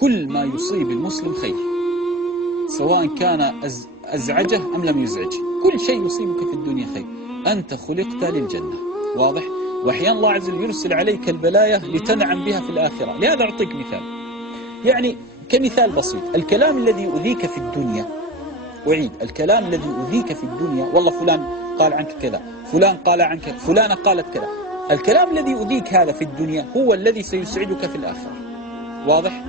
كل ما يصيب المسلم خير، سواء كان أزعجه أم لم يزعجه، كل شيء يصيبك في الدنيا خير. أنت خلقت للجنة، واضح؟ وأحيانا الله عز وجل يرسل عليك البلايا لتنعم بها في الآخرة. لهذا أعطيك مثال، يعني كمثال بسيط، الكلام الذي يؤذيك في الدنيا، أعيد، الكلام الذي يؤذيك في الدنيا، والله فلان قال عنك كذا، فلان قال عنك، فلانة قالت كذا، الكلام الذي يؤذيك هذا في الدنيا هو الذي سيسعدك في الآخرة، واضح؟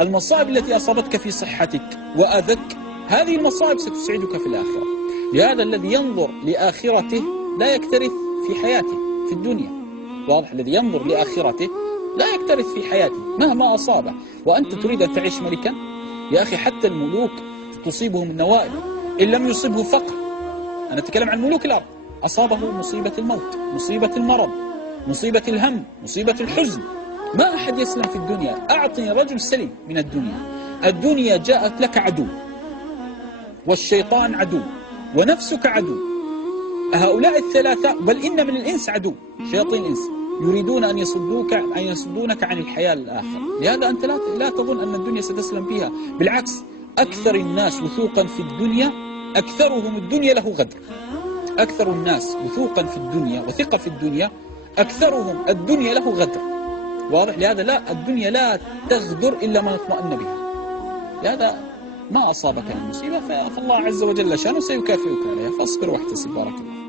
المصائب التي أصابتك في صحتك وأذك، هذه المصائب ستسعدك في الآخرة. لهذا الذي ينظر لآخرته لا يكترث في حياته في الدنيا، واضح؟ الذي ينظر لآخرته لا يكترث في حياته مهما أصابه. وأنت تريد أن تعيش ملكا؟ يا أخي حتى الملوك تصيبهم النوائب إن لم يصبه فقر. أنا أتكلم عن ملوك الأرض، أصابه مصيبة الموت، مصيبة المرض، مصيبة الهم، مصيبة الحزن، ما أحد يسلم في الدنيا. أعطني رجل سلم من الدنيا. الدنيا جاءت لك عدو، والشيطان عدو، ونفسك عدو. هؤلاء الثلاثة، بل إن من الإنس عدو، شياطين الإنس يريدون أن يصدونك عن الحياة الآخرة. لهذا أنت لا تظن أن الدنيا ستسلم فيها، بالعكس، أكثر الناس وثوقا في الدنيا أكثرهم الدنيا له غدر. أكثر الناس وثوقا في الدنيا وثقة في الدنيا أكثرهم الدنيا له غدر، واضح؟ لهذا لا، الدنيا لا تغدر إلا من اطمأن بها. لهذا ما أصابك من مصيبة فالله عز وجل شانه سيكافئك عليها، فاصبر واحتسب. بارك الله.